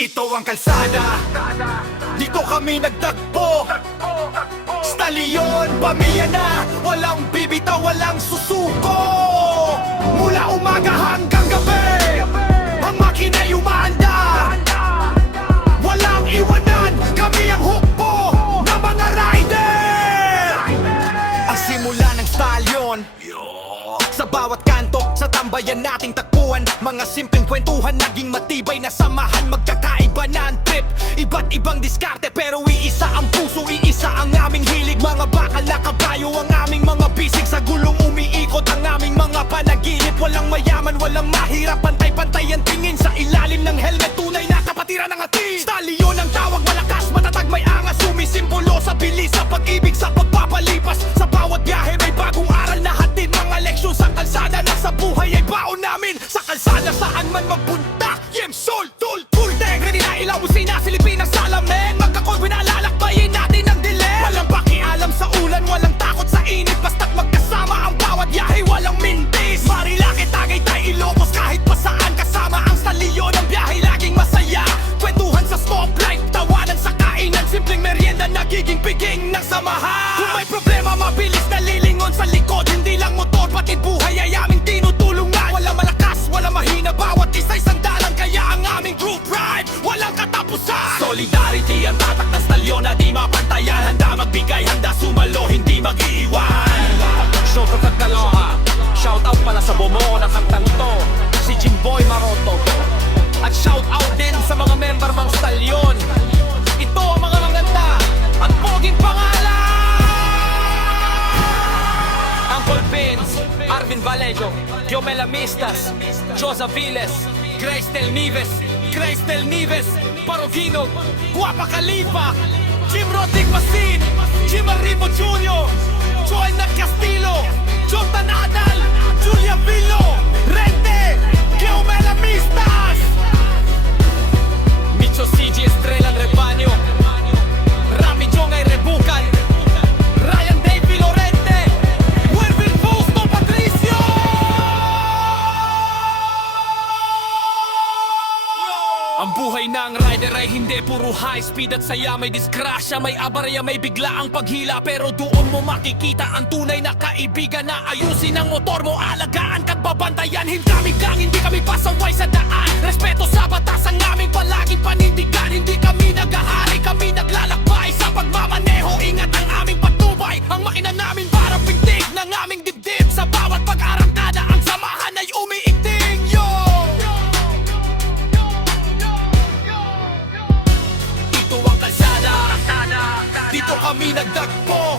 Ito ang kalsada, dito kami nagtagpo. Stallion, pamilya na, walang bibitaw, walang susuko. Mula umaga hanggang gabi, ang makina'y umaandar. Walang iwanan, kami ang hukbo ng mga rider. Ang simula ng stallion, sa bawat kanto, sa tambayan nating takbuhan. Mga simpleng kwentuhan, naging matibay na samahan. Magkakaiba na ang trip, iba't ibang diskarte, pero iisa ang puso, iisa ang aming hilig. Mga bakal na kabayo, ang aming mga bisig. Sa gulong umiikot ang aming mga panaginip. Walang mayaman, walang mahirap, pantay-pantay ang tingin. Sa ilalim ng helmet, tunay na kapatiran ng atin. Stallion ang tawag, malakas, matatag, may angas. Sumisimbolo sa bilis, sa pag-ibig, sa pagpapalipas. Sa bawat biyahe may bagong aral na hatid. Mga leksyon sa kalsada na sa buhay ay baon namin. Sa kalsada saan man magpunta, Yemsol, Tul, Tulteg, Renila, Ilaw, Usina, Pilipinas, Salamen. Magkakon, pinalalakbayin natin ang dilim. Walang pakialam sa ulan, walang takot sa init. Basta't magkasama ang bawat biyahe, walang mintis. Marilaki, Tagaytay, Ilocos, kahit pa saan. Kasama ang stallion, ang biyahe laging masaya. Kwentuhan sa stoplight, tawanan sa kainan. Simpleng merienda, nagiging piging ng samahan. Kung may problema, mabilis na lilingon sa likod. Hindi lang motor, pati buhay ay aming tinutulungan. Walang malakas, walang mahina, bawat isa'y sandalan. Kaya ang aming group ride, walang katapusan. Solidarity ang tatak ng stallion na di mapantayan. Handa magbigay, handa sumalo, hindi mag-iiwan. Shout out at Kaloha, shout out pala sa Bomo na kantang to, si Jimboy Maroto. At shout out din sa mga member ng Stallion. Ito ang mga maganda at poging pangalan: Uncle Vince, Arvin Vallejo, Yomel Amistas, Josa Viles, Grace Del Nives, Parogino, Guapa Khalifa, Jim Rodrick Masin, Jim Arrimo Jr., Joel Castillo, Jonathan Adal, Julia Villo, Rente, Yomel Amistas, Micho CG Estrella Rebaño, Rami Jongay Rebucan, Ryan Davey Lorente, Wervin Fausto Patricio. Ang buhay ng rider ay hindi puro high speed at saya. May disgrasya, may abarya, may bigla ang paghila. Pero doon mo makikita ang tunay na kaibigan. Na ayusin ang motor mo, alagaan ka't babantayan. Hindi kami gang, hindi kami pasaway sa daan. Respeto sa batas ang aming palaging panindigan. Hindi kami naghahari, kami naglalakbay sa pagmamaneho. Ingat ang aming patnubay, ang makina namin parang pintig ng aming dibdib. Sa bawat pag-arangkada, ang samahan ay umiigting. Yo! Ito ang kalsada, dito kami nagdagpo.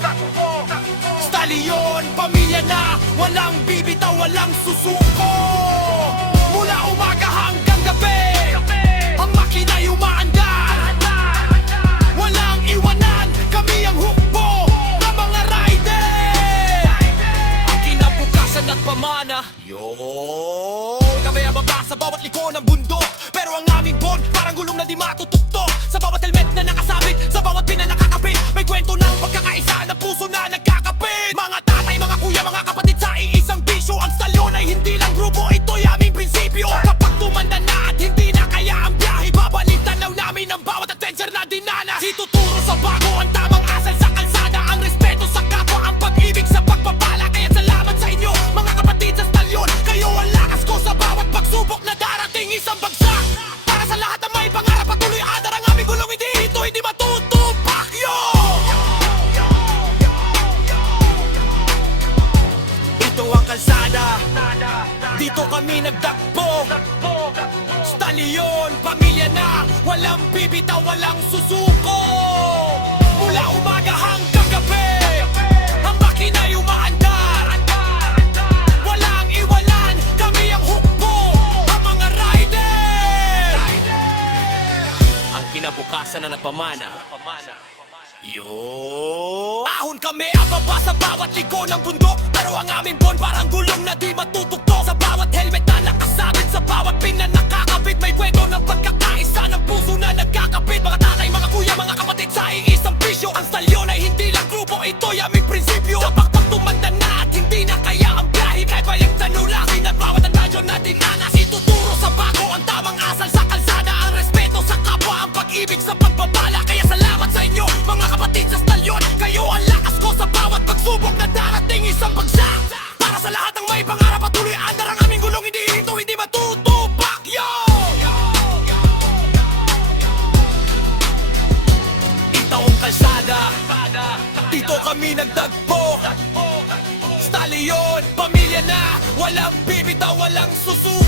Stallion, pamilya na, walang bibitaw, walang susuko. Mula umaga hanggang gabi, ang makina'y umaandar. Walang iwanan, kami ang hukbo ng mga rider. Ang kinabukasan at pamana, kami ang baba sa bawat liko ng bundok. Pero ang aming bond, parang gulong na di matutugtog. Sa bawat helmet na nakasabit, sa bawat pina nakakapit, may kwento ng pagkakaisa na puso na nagkakapit. Mga tatay, mga kuya, mga kapatid sa iisang bisyo. Ang stallion ay hindi lang grupo, ito'y aming prinsipyo. Kapag tumanda na at hindi na kaya ang biyahe, babalik tanaw namin ang bawat adventure na dinanas. Ituturo sa bago ang tamang asal sa kalsada, ang respeto sa kapwa, ang pag-ibig sa pagpapala. Kaya salamat sa inyo, mga kapatid sa stallion. Kayo ang lakas ko sa bawat pagsubok na darating, isang bagsak. Para sa lahat na may pangarap, patuloy adar ang aming gulong. Hindi matutupak. Yo! Ito ang kalsada, dito kami nagdakbo. Stallion, pamilya na, walang bibitaw, walang susuko. Mula umaga hanggang gabi, ang makina'y umaandar. Walang iwanan, kami ang hukbo, ang mga rider. Ang kinabukasan na nagpamana. Yo! Ahon kami ababa sa bawat liko ng bundok. Pero ang aming bond parang gulong na di matutugtog. Sa bawat helmet na nakasabit, sa bawat pin na nakakabit, may kwento ng pagkakaisa ng puso na nagkakapit. Mga tatay, mga kuya, mga kapatid sa iisang bisyo. Ang stallion ay hindi lang grupo, ito'y aming prinsipyo. Kapag tumanda na at hindi na kaya ang biyahe, kahit baligtan ulahin at bawat ang radyo na dinanas. Ituturo sa bago ang tamang asal sa kalsada, ang respeto sa kami nagtagpo. Stallion, pamilya na, walang bibitaw, walang susuko.